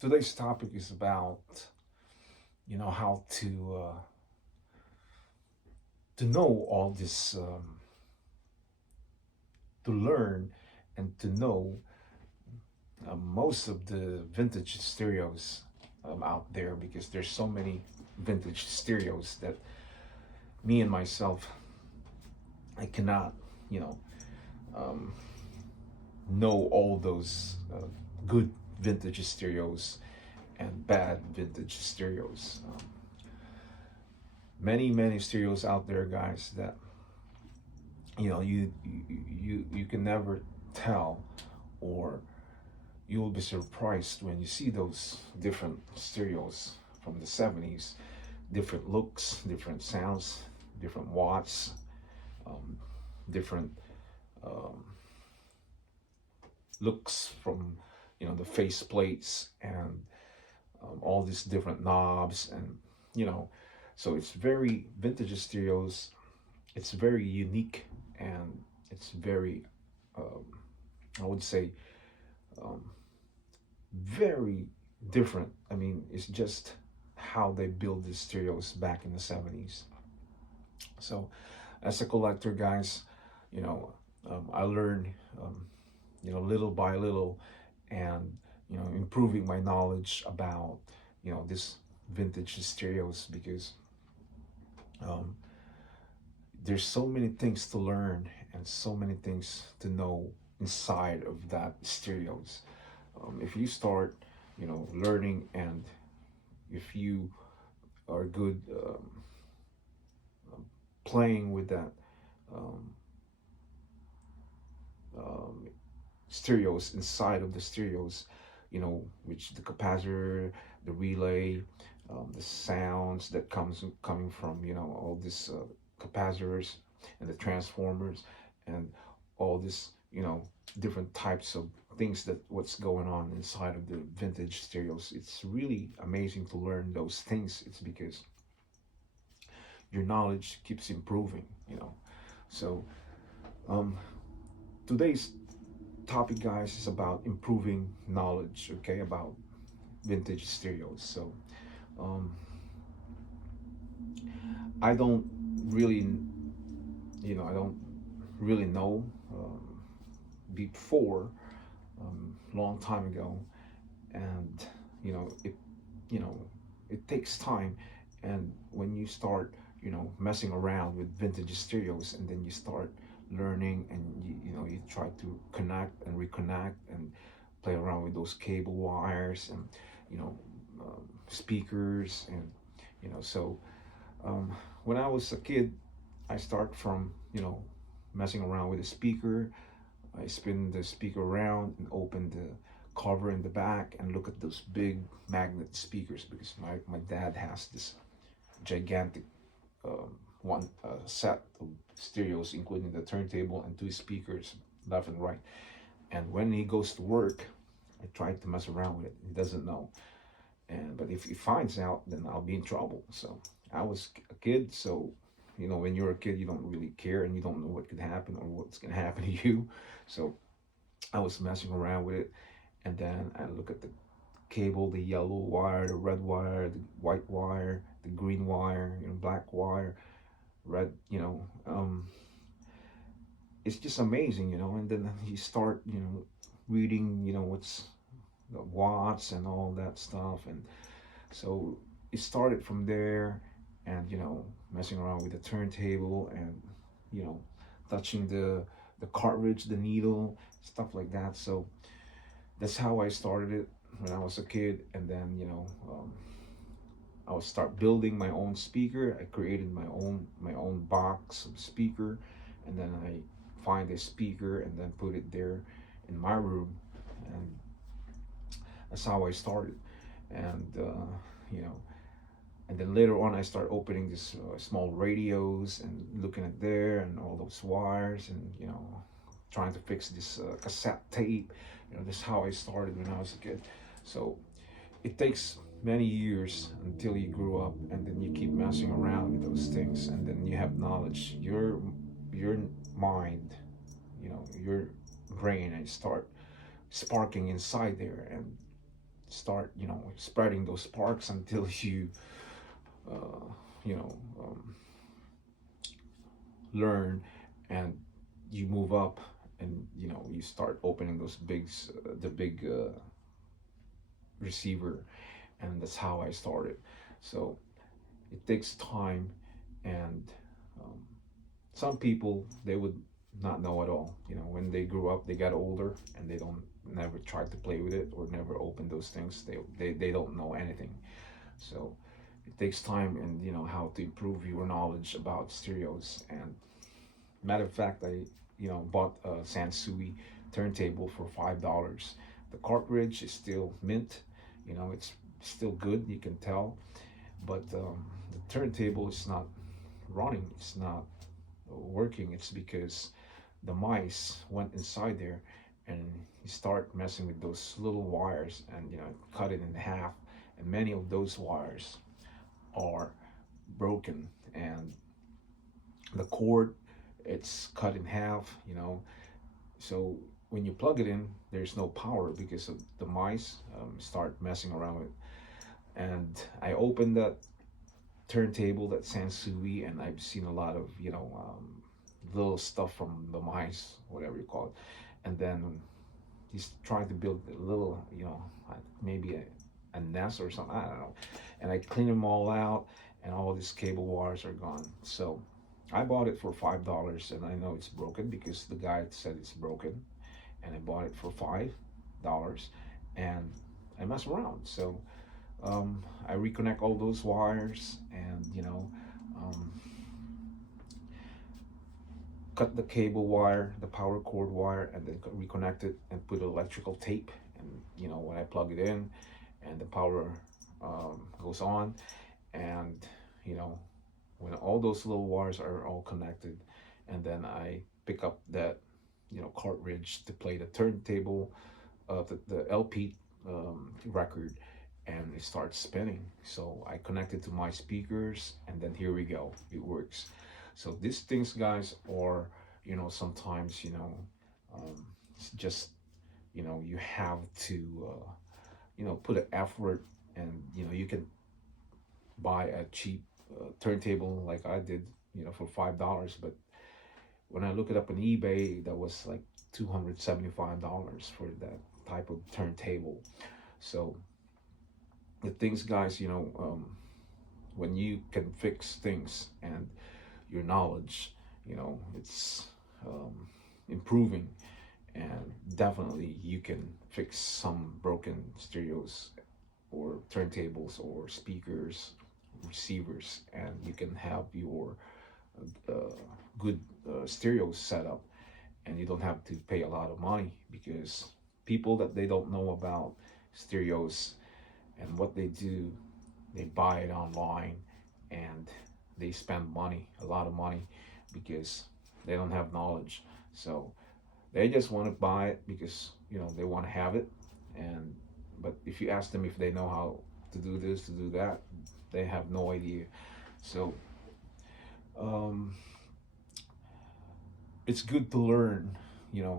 Today's topic is about how to know all this, to learn and to know most of the vintage stereos out there, because there's so many vintage stereos that me and myself, I cannot you know um, know all those good vintage stereos and bad vintage stereos. Many stereos out there, guys, that you can never tell, or you will be surprised when you see those different stereos from the 70s. Different looks, different sounds, different watts, um, different um, looks from the face plates, and all these different knobs, and you know so it's very vintage stereos. It's very unique, and it's very, um, I would say, um, very different. I mean, it's just how they build these stereos back in the 70s. So, as a collector, guys, you know, I learned, little by little, and improving my knowledge about this vintage stereos, because um, there's so many things to learn and so many things to know inside of that stereos. If you start learning, and if you are good, um, playing with that, um, um, stereos, inside of the stereos, which the capacitor, the relay, the sounds that coming from all these capacitors and the transformers, and all this different types of things, that what's going on inside of the vintage stereos. It's really amazing to learn those things. It's because your knowledge keeps improving. So um, today's topic, guys, is about improving knowledge, okay, about vintage stereos. So um, I don't really, I don't really know. Before, long time ago, and it, you know, it takes time, and when you start, messing around with vintage stereos, and then you start learning, and you try to connect and reconnect and play around with those cable wires, and you know speakers, and so um, when I was a kid, I start from messing around with a speaker. I spin the speaker around and open the cover in the back and look at those big magnet speakers, because my dad has this gigantic one set of stereos, including the turntable and two speakers left and right. And when he goes to work, I try to mess around with it. He doesn't know. But if he finds out, then I'll be in trouble. So I was a kid, so when you're a kid, you don't really care, and you don't know what could happen or what's gonna happen to you. So I was messing around with it, and then I look at the cable, the yellow wire, the red wire, the white wire, the green wire, black wire, red. It's just amazing, And then you start, reading, what's the watts and all that stuff, and so it started from there, and messing around with the turntable, and you know, touching the cartridge, the needle, stuff like that. So that's how I started it when I was a kid, and then I would start building my own speaker. I created my own box of speaker, and then I find a speaker and then put it there in my room, and that's how I started. And you know, and then later on I start opening these small radios and looking at there and all those wires, and trying to fix this cassette tape. This is how I started when I was a kid. So it takes many years until you grow up, and then you keep messing around with those things, and then you have knowledge. Your mind, your brain, and start sparking inside there, and start, spreading those sparks until you uh, you know learn, and you move up, and you start opening those the big receiver. And that's how I started. So it takes time, and um, some people, they would not know at all. When they grew up, they got older, and they don't never tried to play with it or never opened those things. They don't know anything. So it takes time, and how to improve your knowledge about stereos. And matter of fact, I bought a Sansui turntable for $5. The cartridge is still mint. It's still good. You can tell, but the turntable is not running. It's not working. It's because the mice went inside there, and you start messing with those little wires, and cut it in half, and many of those wires are broken, and the cord, it's cut in half. So when you plug it in, there's no power because of the mice start messing around with it. And I opened that turntable, that Sansui, and I've seen a lot of little stuff from the mice, whatever you call it. And then he's trying to build a little, maybe a nest or something. I don't know. And I clean them all out, and all these cable wires are gone. So I bought it for $5, and I know it's broken because the guy said it's broken, and I bought it for $5, and I mess around. So I reconnect all those wires, and um, cut the cable wire, the power cord wire, and then reconnect it and put electrical tape. And when I plug it in, and the power goes on, and you know when all those little wires are all connected, and then I pick up that cartridge to play the turntable, the LP record, and it starts spinning. So I connect it to my speakers, and then here we go, it works. So these things, guys, are sometimes it's just you have to put an effort, and you can buy a cheap turntable like I did, for $5. But when I look it up on eBay, that was like $275 for that type of turntable. So the things, guys, when you can fix things, and your knowledge, it's improving, and definitely you can fix some broken stereos or turntables or speakers, receivers, and you can have your uh, good stereo setup, and you don't have to pay a lot of money, because people that they don't know about stereos and what they do, they buy it online, and they spend money, a lot of money, because they don't have knowledge. So they just want to buy it because they want to have it. And but if you ask them if they know how to do this, to do that, they have no idea. So um, it's good to learn,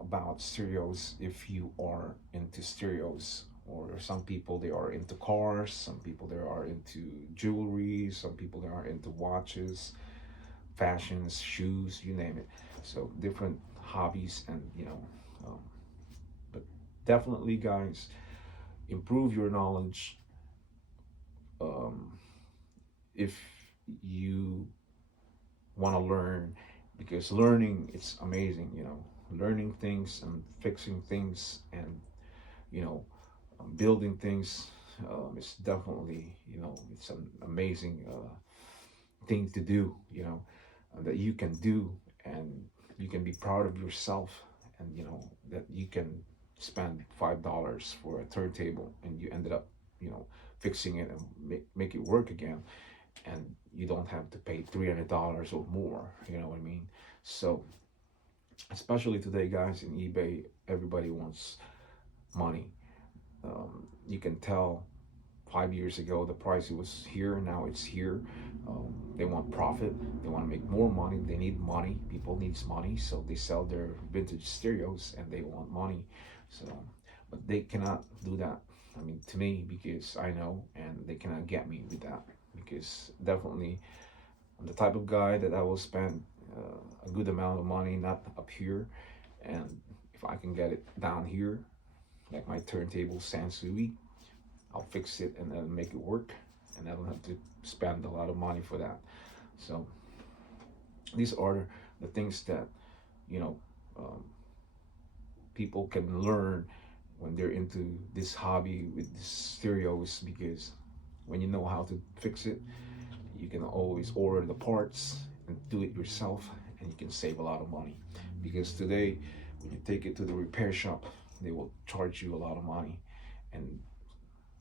about stereos if you are into stereos. Or some people, they are into cars, some people they are into jewelry, some people they are into watches, fashions, shoes, you name it. So different hobbies, and um, but definitely, guys, improve your knowledge. Um, if you want to learn, because learning, it's amazing. Learning things and fixing things, and you know building things, is definitely, it's an amazing thing to do, that you can do, and you can be proud of yourself, and that you can spend $5 for a turntable, and you ended up, fixing it, and make it work again, and you don't have to pay $300 or more. You know what I mean? So especially today, guys, in eBay, everybody wants money. You can tell 5 years ago the price, it was here, now it's here. They want profit, they want to make more money, they need money, people needs money, so they sell their vintage stereos, and they want money. So but they cannot do that, I mean, to me, because I know, and they cannot get me with that. Because definitely, I'm the type of guy that I will spend a good amount of money, not up here, and if I can get it down here, like my turntable Sansui, I'll fix it and then make it work, and I don't have to spend a lot of money for that. So these are the things that you know um, people can learn when they're into this hobby with these stereos, because when you know how to fix it, you can always order the parts and do it yourself, and you can save a lot of money. Because today, when you take it to the repair shop, they will charge you a lot of money, and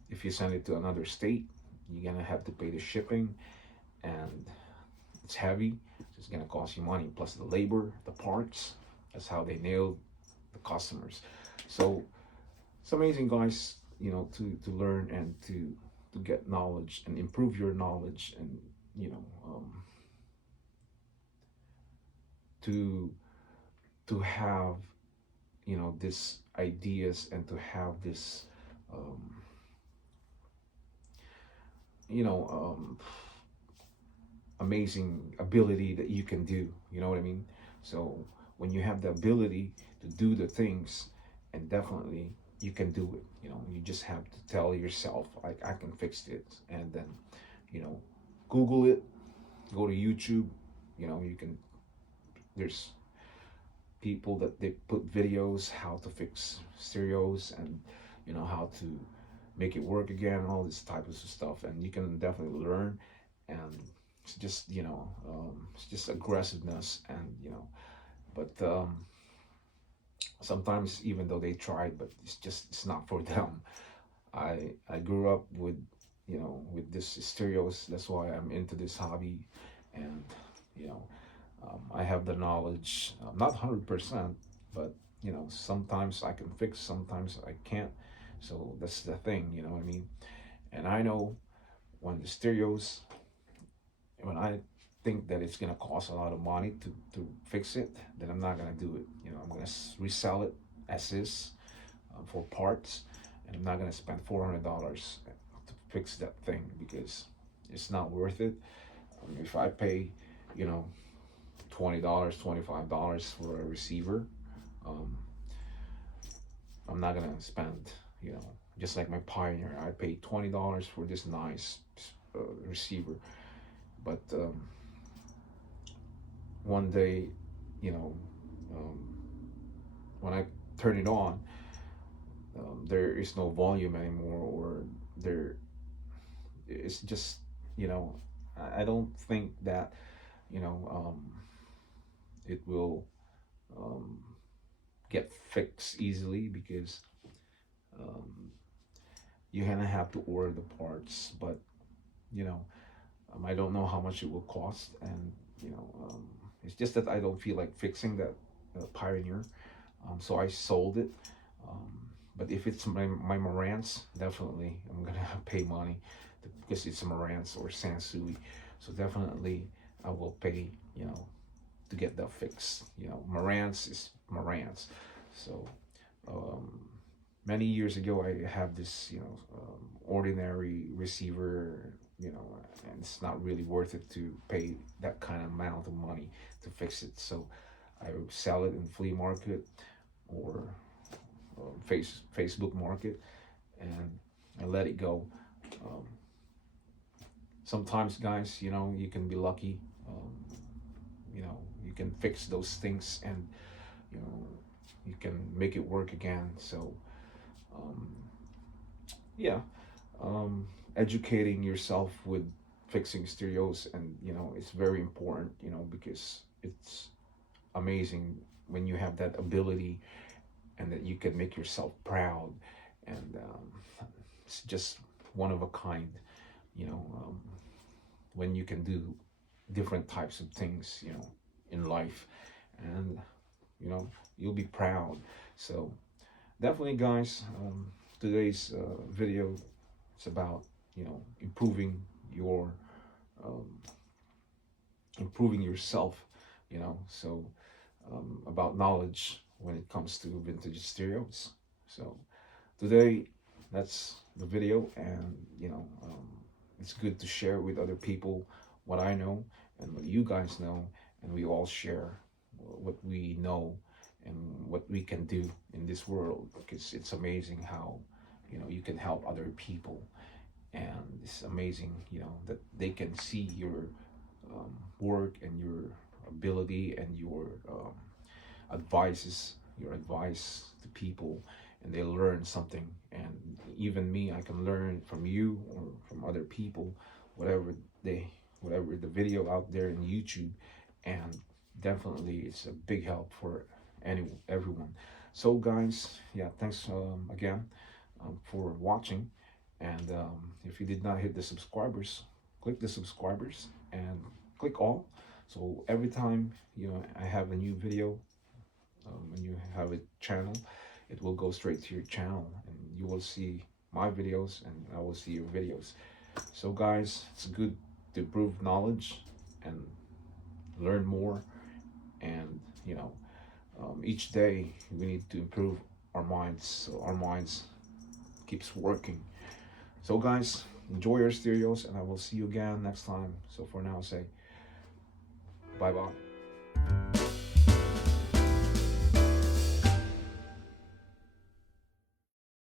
if you send it to another state, you're gonna have to pay the shipping, and it's heavy, so it's gonna cost you money plus the labor, the parts. That's how they nail the customers. So it's amazing, guys, to learn and to get knowledge and improve your knowledge, and you know to to have this ideas, and to have this um, you know amazing ability that you can do. You know what I mean? So when you have the ability to do the things, and definitely you can do it. You just have to tell yourself, like, I can fix it, and then you know Google it, go to YouTube. You can. There's people that they put videos how to fix stereos, and how to make it work again, and all this type of stuff, and you can definitely learn. And it's just it's just aggressiveness, and but sometimes, even though they tried, but it's not for them. I grew up with with this stereos. That's why I'm into this hobby, and you know I have the knowledge, not 100%, but sometimes I can fix, sometimes I can't. So that's the thing, you know what I mean? And I know when the stereos, when I think that it's gonna cost a lot of money to fix it, then I'm not gonna do it. I'm gonna resell it as is, for parts, and I'm not gonna spend $400 to fix that thing, because it's not worth it. If I pay, you know, $20, $25 for a receiver, um, I'm not gonna spend, just like my Pioneer. I paid $20 for this nice receiver, but one day, you know, um, when I turn it on, there is no volume anymore, or there it's just, you know, I don't think that you know it will um, get fixed easily, because um, you're gonna have to order the parts. But you know, I don't know how much it will cost, and it's just that I don't feel like fixing that Pioneer, so I sold it. Um, but if it's my Marantz, definitely I'm gonna pay money because it's a Marantz or Sansui. So definitely I will pay, to get that fixed. Marantz is Marantz. So um, many years ago, I have this, ordinary receiver, and it's not really worth it to pay that kind of amount of money to fix it. So I sell it in flea market, or Facebook market, and I let it go. Um, Sometimes, guys, you can be lucky. You can fix those things, and you know, you can make it work again. So, um, yeah, um, educating yourself with fixing stereos, and it's very important. Because it's amazing when you have that ability, and that you can make yourself proud, and it's just one of a kind. You know, when you can do different types of things, in life, and you'll be proud. So definitely, guys, today's video, it's about improving your um, improving yourself. So about knowledge when it comes to vintage stereos. So today, that's the video. And it's good to share with other people what I know and what you guys know, and we all share what we know and what we can do in this world, because it's amazing how you can help other people. And it's amazing that they can see your work and your ability and your advices your advice to people, and they learn something. And even me, I can learn from you or from other people, whatever they whatever the video out there in YouTube. And definitely it's a big help for everyone. So guys, yeah, thanks again for watching. And if you did not hit the subscribers, click the subscribers and click all. So every time I have a new video, when you have a channel, it will go straight to your channel, and you will see my videos, and I will see your videos. So guys, it's good to improve knowledge and learn more. And each day we need to improve our minds, so our minds keeps working. So guys, enjoy your stereos, and I will see you again next time. So for now, say bye bye.